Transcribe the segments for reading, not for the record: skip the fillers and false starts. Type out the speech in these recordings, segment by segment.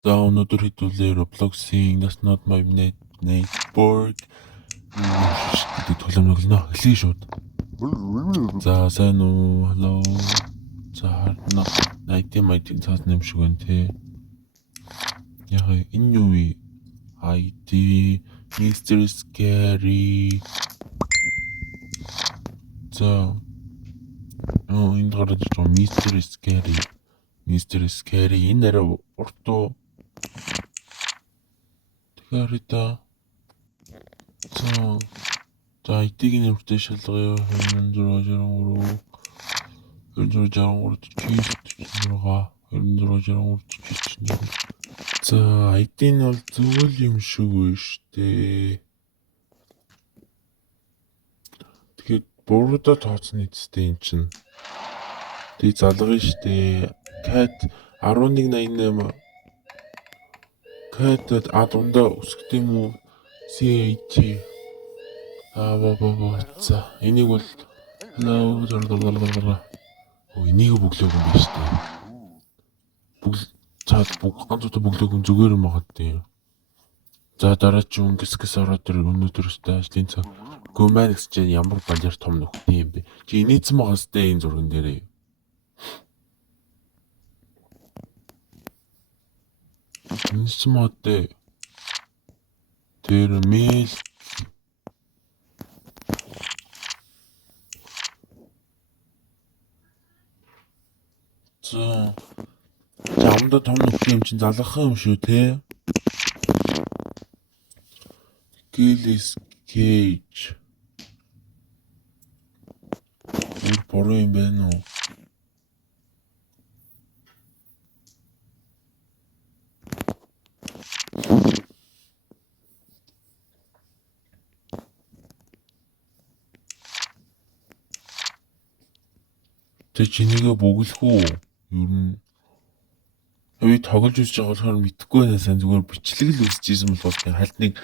За өнөөдөр хэдүүлээ Roblox-ийн That's Not My Neighborhood гэдэг тоглоом тоглоно. Эхлэе шууд. За сайн уу? Hello. За харна. ID цаасан юм шиг байна те. Яг энэ юу вэ? ID Mr. Scary. За энэ гараад ирж байгаа Mr. Scary. Mr. Scary энэ нэрээ уртуу Гарита. За ID-г нэмэртэй шалгая 2663 2663 За ID нь бол зөвөл юм шиг байна штэ. Тэгэхээр буруудаа тооцно эцтэй эн чинь. Тэг залгая штэ. Cat 1188 Cat дундаа үсгт юм уу? CAT за энийг бол энийг бүглөөг юм биш үү? Ганц удаа бүглөөг юм зүгээр юм байгаа тийм. За дараа чи өнгөсгөөс ороод өнөөдөр өстэй ажлын цаг Гоманикс ч ямар балер том нөхдөй юм бэ? Чи инээсэн байгаас тэ энэ зурган дээрээ. Инээсэн модтэй тэр мэйл За амда том нөхдөй юм чинь залгах юм шүү те. Gillis Cage буруу юм байна уу? Тэ чинийгээ бүглэх үү? Юу н би тоглож үзэж байгаа болохоор мэдэхгүй байна сайн зүгээр бичлэг л үзчихсэн бол хальт нэг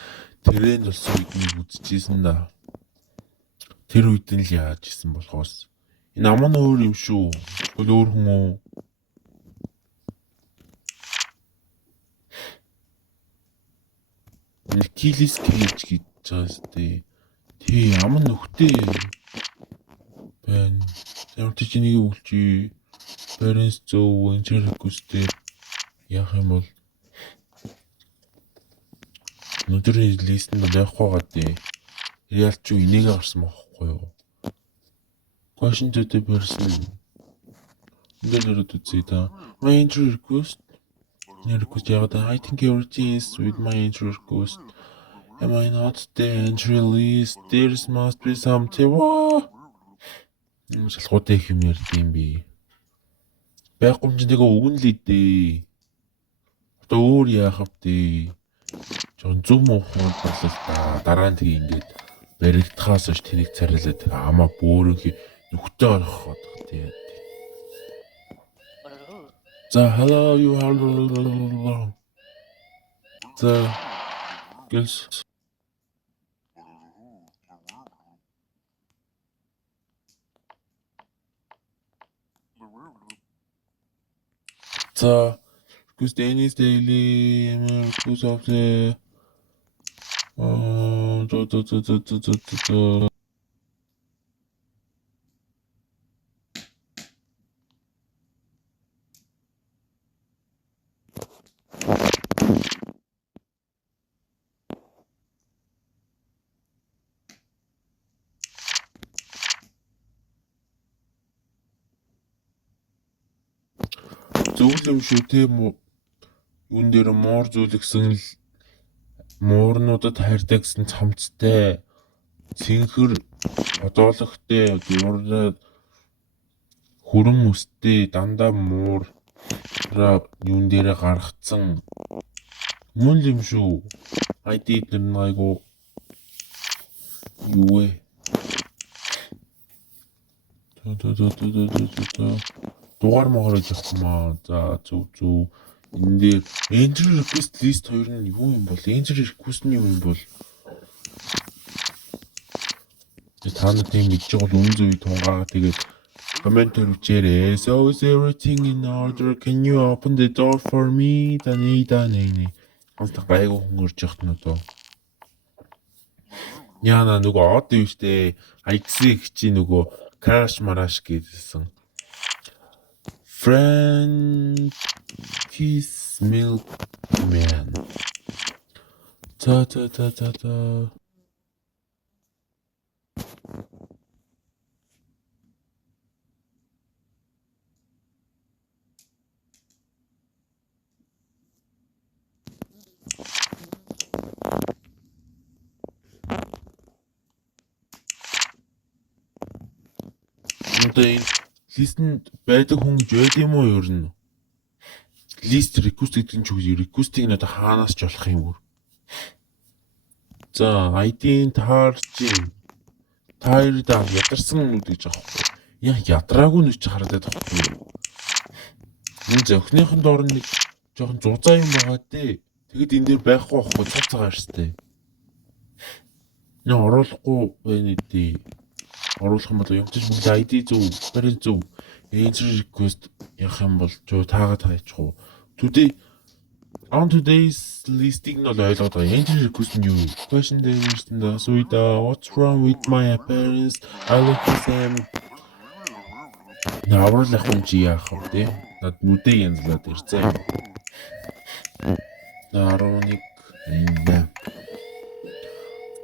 тренд болсон үед нэг үзчихсэн да. Тэр үед нь л яаж исэн болохоос энэ ам нь өөр юм шүү. Тэгвэл өөр хүн үү? Gillis Cage гэж байгаа сте. Тий ам нь нөхтэй байна. Ямар ч чинийг өгч parents зөв энэ хэрэггүйстэй яах юм бол өнөөдрийн лист нь байхгүй гадээ. Реал ч энийг гарсан байхгүй юу? Question to the person. Нэрээд үзье та. My entry request. Request яагаад I think everything is with my entry request. Am I not the entry list? There must be something. Шалгуутай их юм ярьдсан би. Байхгүй юм чинь тэгээ өгөн л идэ. Одоо өөр яах вэ? Жон зүм ухаад болол та дараа нь тэгээ ингээд баригдахаас ш тэнийг царилаад амаа бөөрөнхий нүхтэй ороход тэгээ. За hello you are. За girls. So, because Dennis daily, because of the зөвл юм шүү те юун дээр муур зүйлгсэн л муурнуудад хайртай гэсэн цамцтай цэнхэр одоологтой гурваад хүрэн өстэй дандаа муураа юун дээр гаргацсан мөн юм шүү. ID дээр айгу юу вэ? Дугаар могорож явахмаа. За зөв. Энэ дээр entry request list 2 нь юу юм бол? Entry request нь юу юм бол? Та нар тийм мэдж байгаа бол үнэн зөв тунгаа тэгээд comment төрөвчээрээ. So is everything in order? Can you open the door for me? Даний. Антах байгуу хөнгөрж яхад нь дөө. Яна нөгөө од юм штэ. IX чи нөгөө crash marаш гэдсэн. Frankie's Milkman. Та. Одоо листэнд байдаг хүн гэж байд юм уу ер нь? List request гэдэг нь ч үгүй request-ийг надад хаанаас ч болох юм бүр. За, ID-ийн таарчин. Таард ядарсан нүд гэж аахгүй. Яг ядраагүй нүд ч хараад байдаг байхгүй. Энэ зөхнийхэн доор нэг жоохон зузаан юм байгаа дээ. Тэгэд энэ дээр байхгүй байхгүй цацгаа штэ. Нөө оруулахгүй байна дээ. Оруулах юм бол юм ч мөн ID зөв, барин зөв. Entry request явах юм бол таагаад хайчих. On today's listing нь ойлгоод байгаа. Entry request нь юу? Question there is the sweet what's wrong with my appearance? I look the same. Навруулах юм чи яах вэ те? Над нүдээ янзлаад ирцээ. 11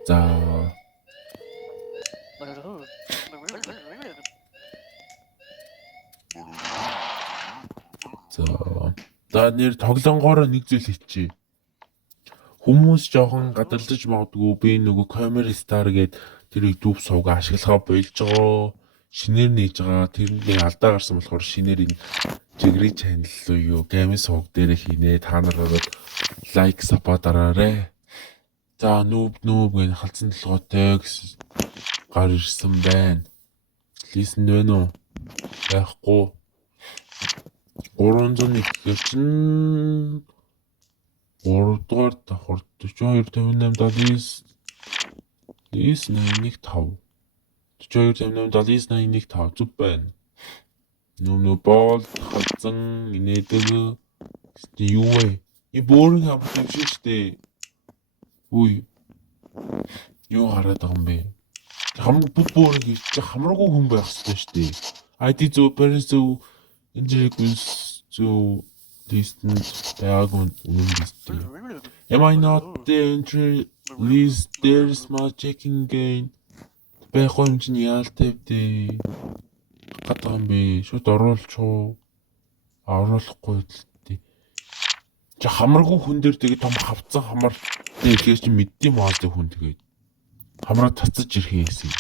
За. За нэр тоглонгоороо нэг зүйл хийчихье. Хүмүүс жоохон гадарлаж магадгүй би нөгөө камер стар гээд тэрийг дүүв суугаа ашиглахаа болж байгаа. Шинээр нээж байгаа. Тэрний алдаа гарсан болохоор шинээр энэ жигри channel руу юу гейм сууг дээр хийнэ. Та нар ороод лайк сапа дараарэ. За нүүб гэн халдсан толгойтой гэсэн гар ирсэн байна. Лисэн байна уу? Яахгүй. 301 гэхэр чин 3 дугаар давхар 42 58 79 42 58 79 зүг байна. Нөө боол хатсан инээдэг юу вэ? И бооринг хамт юм шиг штэ. Үгүй. Юу хараад байгаа юм бэ? Бооринг хийж хамраагүй хүн байх хэрэгтэй штэ. ID зөв, parents зөв, Injuries to distance diagonal list. Am I not the entry list? There's my checking gain. Байхгүй юм чинь яалтай вэ? Гадаа юм бэ? Шууд оруулчихоо. Оруулахгүй л дээ. Чи хамаргүй хүн дээр тэгээ том хавцсан хамар тэгэхээр чи мэддэм маастай хүн тэгээд хамраа татчих ирэх юм.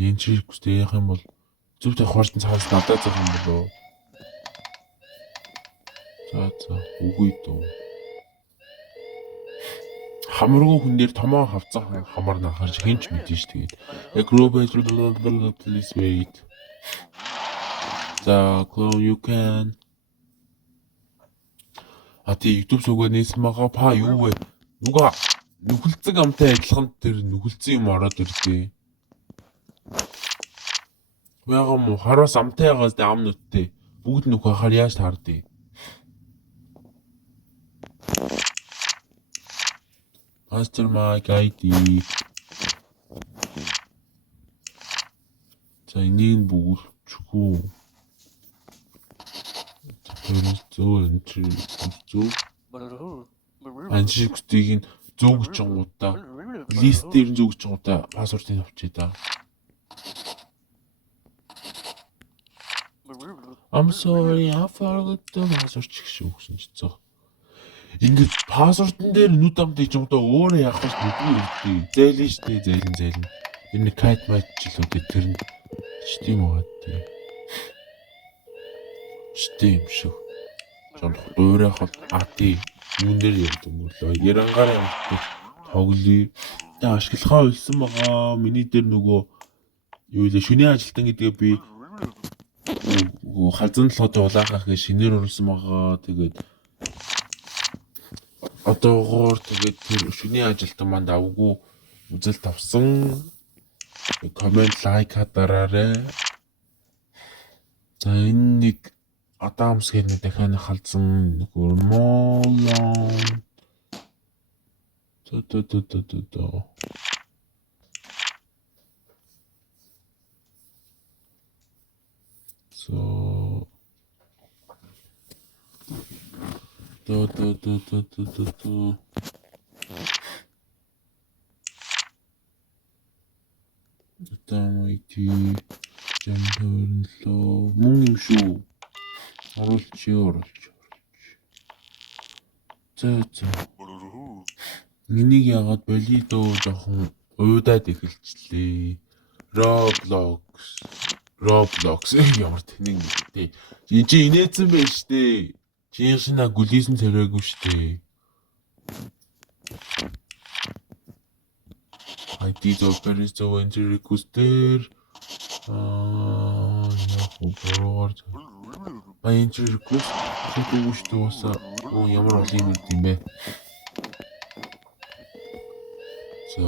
Энэ чиркстэй яах юм бол зүвтэй хоортон цаас надад зах юм болоо. За үгүй дөө. Хамаргүй хүн дээр томоо хавцсан хамар нахарч хинч мэдэн ш тэгээд. Please wait. За clone you can. YouTube суугаа нээсэн байгаа па юу вэ? Нүга нүгэлцэг амтай адилхан тэр нүгэлцэн юм ороод ирдээ. Яагам хараас амтай байгаас ам нүдтэй бүгд нүх хахаар яаж таардыг. Master Mic ID. За энийг бүгдчгүй. Зөө анчигтыг зүг чонгуудаа лист дээр зүг чонгуудаа пассвордыг авчий да. I'm sorry, I forgot the password шүү гэсэн ч цаа. Ингээд пассвордн дээр нүд амтай ч юм даа өөрөө яах вэ мэдгүй. Зээлэн штэ зээлэн. Энэ кайт матч л үү тэр нь штэ юм уу тий. Штэ юм шүү. Жон дуурайх тий юун дээр ярьдаг юм болоо. Ярангаар явдаг тоглоё. Тэ ашиглахаа үлсэн байгаа. Миний дээр нөгөө юу вэ шүний ажилтан гэдгээ би халзан толгойтой улаахах гэж шинээр оруулсан байгаа. Тэгээд одоогоор тэгээд тэр шүний ажилтан манд авгүй үзэлт авсан. Comment, like дараарай. За энэ нэг Адамс гэх нэг дахиад халдсан Гормолон. So Тамайти жамхөрлөө мөн юм шүү. Оруулж. За. Энийг яагаад болидо жоохон уйдаад эхэлчлээ. Roblox ямар тэнэг нэртэй. Чи инээсэн байж тээ. Чи шинэ гүлийсэн царайгүй штэ. ID зовпэрс зов энтер реквестер. Яг бороор. Энтер реквест хийгүү штэ уусаа. Ямар олон юм бэ? За.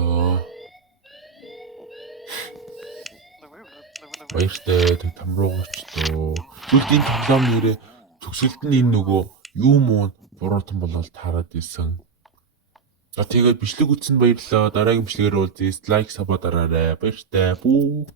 Баяртай тамруу очтоо. Үлдийн тоглоом нэрээ төгсөлд нь энэ нөгөө юу муу буруутан болол таарад исэн. За тэгээд бичлэг үзсэн баярлалаа. Дараагийн бичлэгээр уулзъя. Лайк сабаа дараарай. Баяртай. Бүү.